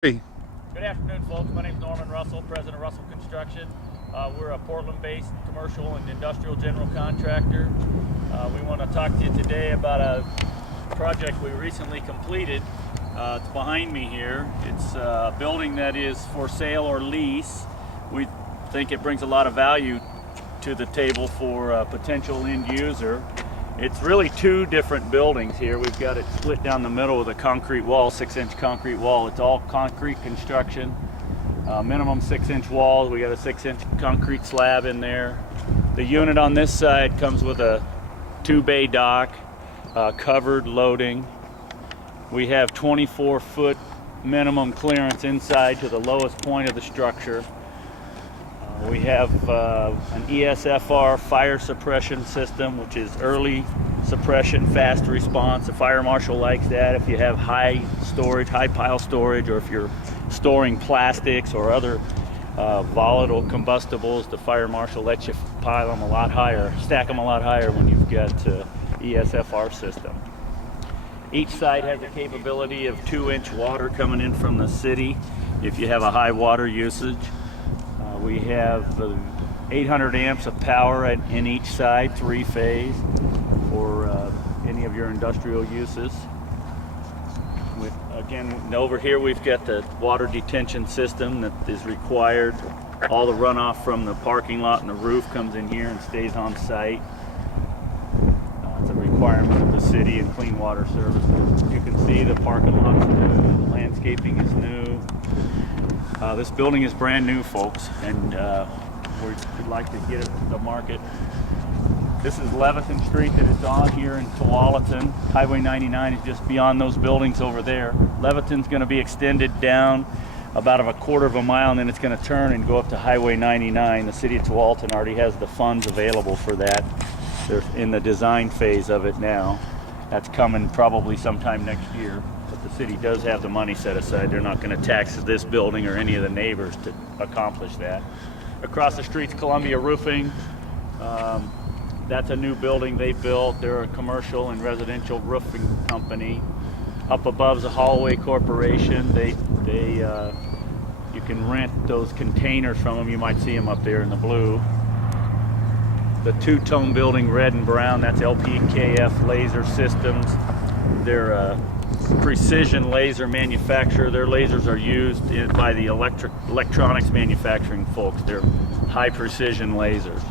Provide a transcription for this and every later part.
Hey. Good afternoon, folks. My name is Norman Russell, President of Russell Construction. We're a Portland-based commercial and industrial general contractor. We want to talk to you today about a project we recently completed. It's behind me here. It's a building that is for sale or lease. We think it brings a lot of value to the table for a potential end user. It's really two different buildings here. We've got it split down the middle with a concrete wall, 6-inch concrete wall. It's all concrete construction, minimum 6-inch walls. We got a 6-inch concrete slab in there. The unit on this side comes with a 2-bay dock, covered loading. We have 24-foot minimum clearance inside to the lowest point of the structure. We have an ESFR fire suppression system, which is early suppression, fast response. The fire marshal likes that. If you have high storage, high pile storage, or if you're storing plastics or other volatile combustibles, the fire marshal lets you pile them a lot higher, stack them a lot higher when you've got ESFR system. Each side has the capability of 2-inch water coming in from the city if you have a high water usage. We have 800 amps of power in each side, 3-phase, for any of your industrial uses. Again, over here we've got the water detention system that is required. All the runoff from the parking lot and the roof comes in here and stays on site. It's a requirement of the city and Clean Water Services. You can see the parking lot's new, the landscaping is new. This building is brand new, folks, and we'd like to get it to the market. This is Leviton Street that it's on here in Tualatin. Highway 99 is just beyond those buildings over there. Leviton's going to be extended down about a quarter of a mile, and then it's going to turn and go up to Highway 99. The city of Tualatin already has the funds available for that. They're in the design phase of it now. That's coming probably sometime next year. The city does have the money set aside. They're not going to tax this building or any of the neighbors to accomplish that. Across the street's Columbia Roofing. That's a new building they built. They're a commercial and residential roofing company. Up above is a Hallway Corporation. You can rent those containers from them. You might see them up there in the blue. The two-tone building, red and brown, that's LPKF Laser Systems. They're a precision laser manufacturer. Their lasers are used by the electronics manufacturing folks. They're high precision lasers.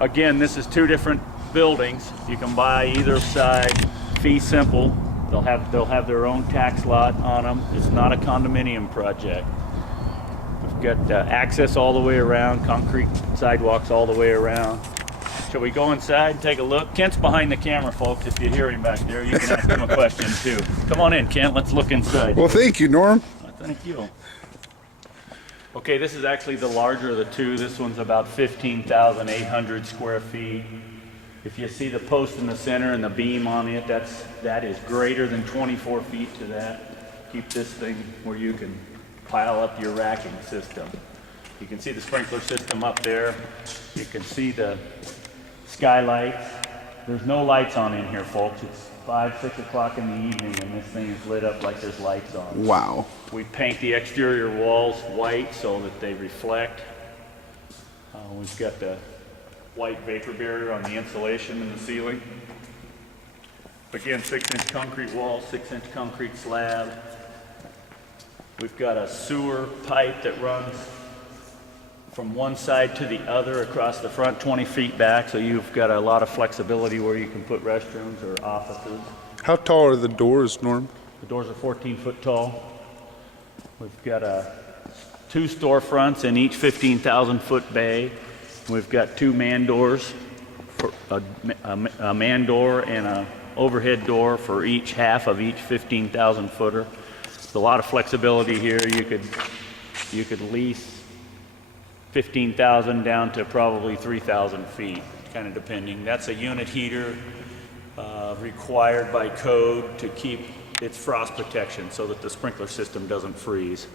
Again, this is two different buildings. You can buy either side, fee simple. They'll have their own tax lot on them. It's not a condominium project. We've got access all the way around, concrete sidewalks all the way around. Shall we go inside and take a look? Kent's behind the camera, folks. If you hear him back there, you can ask him a question too. Come on in, Kent. Let's look inside. Well, thank you, Norm. Thank you. Okay, this is actually the larger of the two. This one's about 15,800 square feet. If you see the post in the center and the beam on it, that is greater than 24 feet to that. Keep this thing where you can pile up your racking system. You can see the sprinkler system up there. You can see the skylights. There's no lights on in here, folks. It's 5, 6 o'clock in the evening and this thing is lit up like there's lights on. Wow. We paint the exterior walls white so that they reflect. We've got the white vapor barrier on the insulation in the ceiling. Again, 6-inch concrete wall, 6-inch concrete slab. We've got a sewer pipe that runs from one side to the other across the front, 20 feet back, so you've got a lot of flexibility where you can put restrooms or offices. How tall are the doors, Norm? The doors are 14 foot tall. We've got 2 storefronts in each 15,000 foot bay. We've got 2 man doors, a man door and a overhead door for each half of each 15,000 footer. There's a lot of flexibility here. You could lease 15,000 down to probably 3,000 feet, kind of depending. That's a unit heater required by code to keep its frost protection so that the sprinkler system doesn't freeze.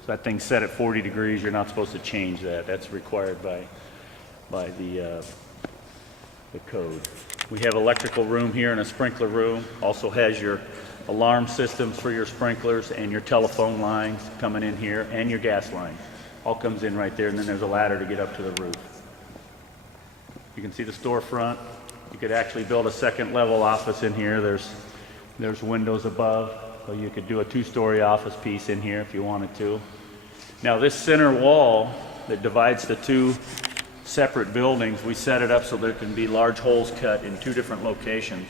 So that thing's set at 40 degrees. You're not supposed to change that. That's required by the code. We have electrical room here and a sprinkler room. Also has your alarm systems for your sprinklers, and your telephone lines coming in here, and your gas line. All comes in right there, and then there's a ladder to get up to the roof. You can see the storefront. You could actually build a second level office in here. There's windows above, so you could do a 2-story office piece in here if you wanted to. Now this center wall that divides the 2 separate buildings, we set it up so there can be large holes cut in 2 different locations.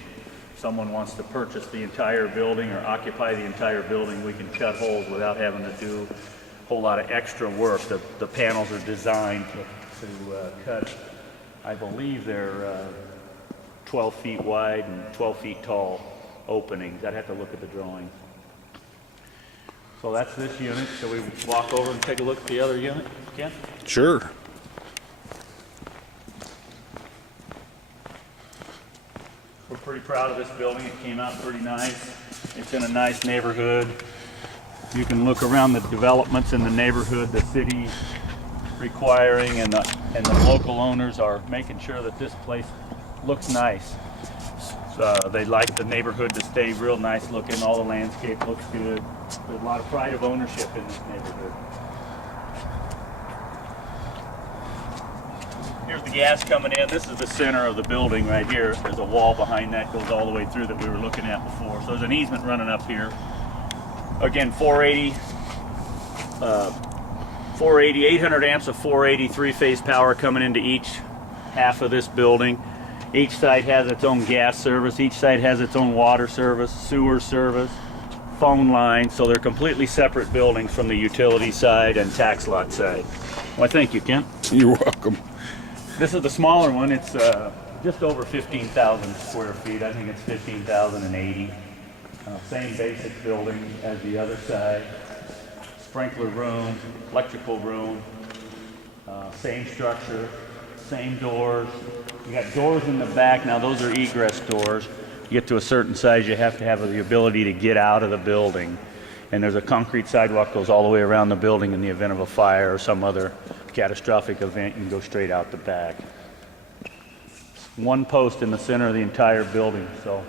If someone wants to purchase the entire building or occupy the entire building, we can cut holes without having to do a whole lot of extra work. The panels are designed to cut, I believe they're 12 feet wide and 12 feet tall openings. I'd have to look at the drawing. So that's this unit. Shall we walk over and take a look at the other unit, Ken? Sure. We're pretty proud of this building. It came out pretty nice. It's in a nice neighborhood. You can look around the developments in the neighborhood, the city requiring and the local owners are making sure that this place looks nice. They like the neighborhood to stay real nice looking. All the landscape looks good. There's a lot of pride of ownership in this neighborhood. Here's the gas coming in. This is the center of the building right here. There's a wall behind that goes all the way through that we were looking at before. So there's an easement running up here. Again, 800 amps of 480 3-phase power coming into each half of this building. Each side has its own gas service. Each side has its own water service, sewer service, phone line. So they're completely separate buildings from the utility side and tax lot side. Well, thank you, Kent. You're welcome. This is the smaller one. It's just over 15,000 square feet. I think it's 15,080. Same basic building as the other side. Sprinkler room, electrical room, same structure, same doors. You got doors in the back. Now those are egress doors. You get to a certain size, you have to have the ability to get out of the building. And there's a concrete sidewalk goes all the way around the building in the event of a fire or some other catastrophic event. You can go straight out the back. One post in the center of the entire building, so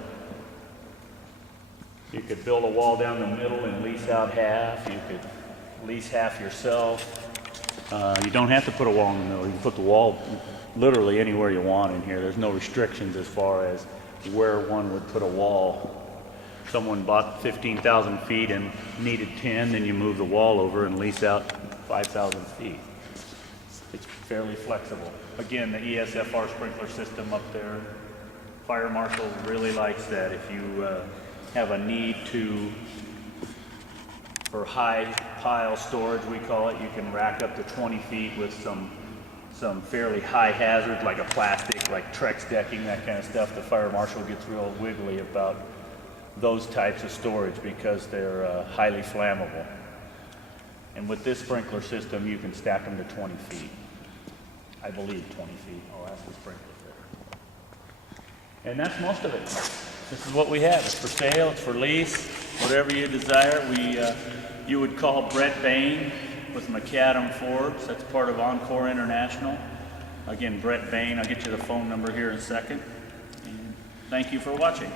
you could build a wall down the middle and lease out half. You could lease half yourself. You don't have to put a wall in the middle. You can put the wall literally anywhere you want in here. There's no restrictions as far as where one would put a wall. Someone bought 15,000 feet and needed 10, then you move the wall over and lease out 5,000 feet. It's fairly flexible. Again, the ESFR sprinkler system up there, Fire Marshal really likes that. If you have a need for high pile storage, we call it, you can rack up to 20 feet with some fairly high hazards like a plastic, like Trex decking, that kind of stuff. The Fire Marshal gets real wiggly about those types of storage because they're highly flammable. And with this sprinkler system, you can stack them to 20 feet. I believe 20 feet. I'll ask the sprinklers there. And that's most of it. This is what we have. It's for sale, it's for lease, whatever you desire. You would call Brett Bain with McAdam Forbes. That's part of Encore International. Again, Brett Bain. I'll get you the phone number here in a second. And thank you for watching.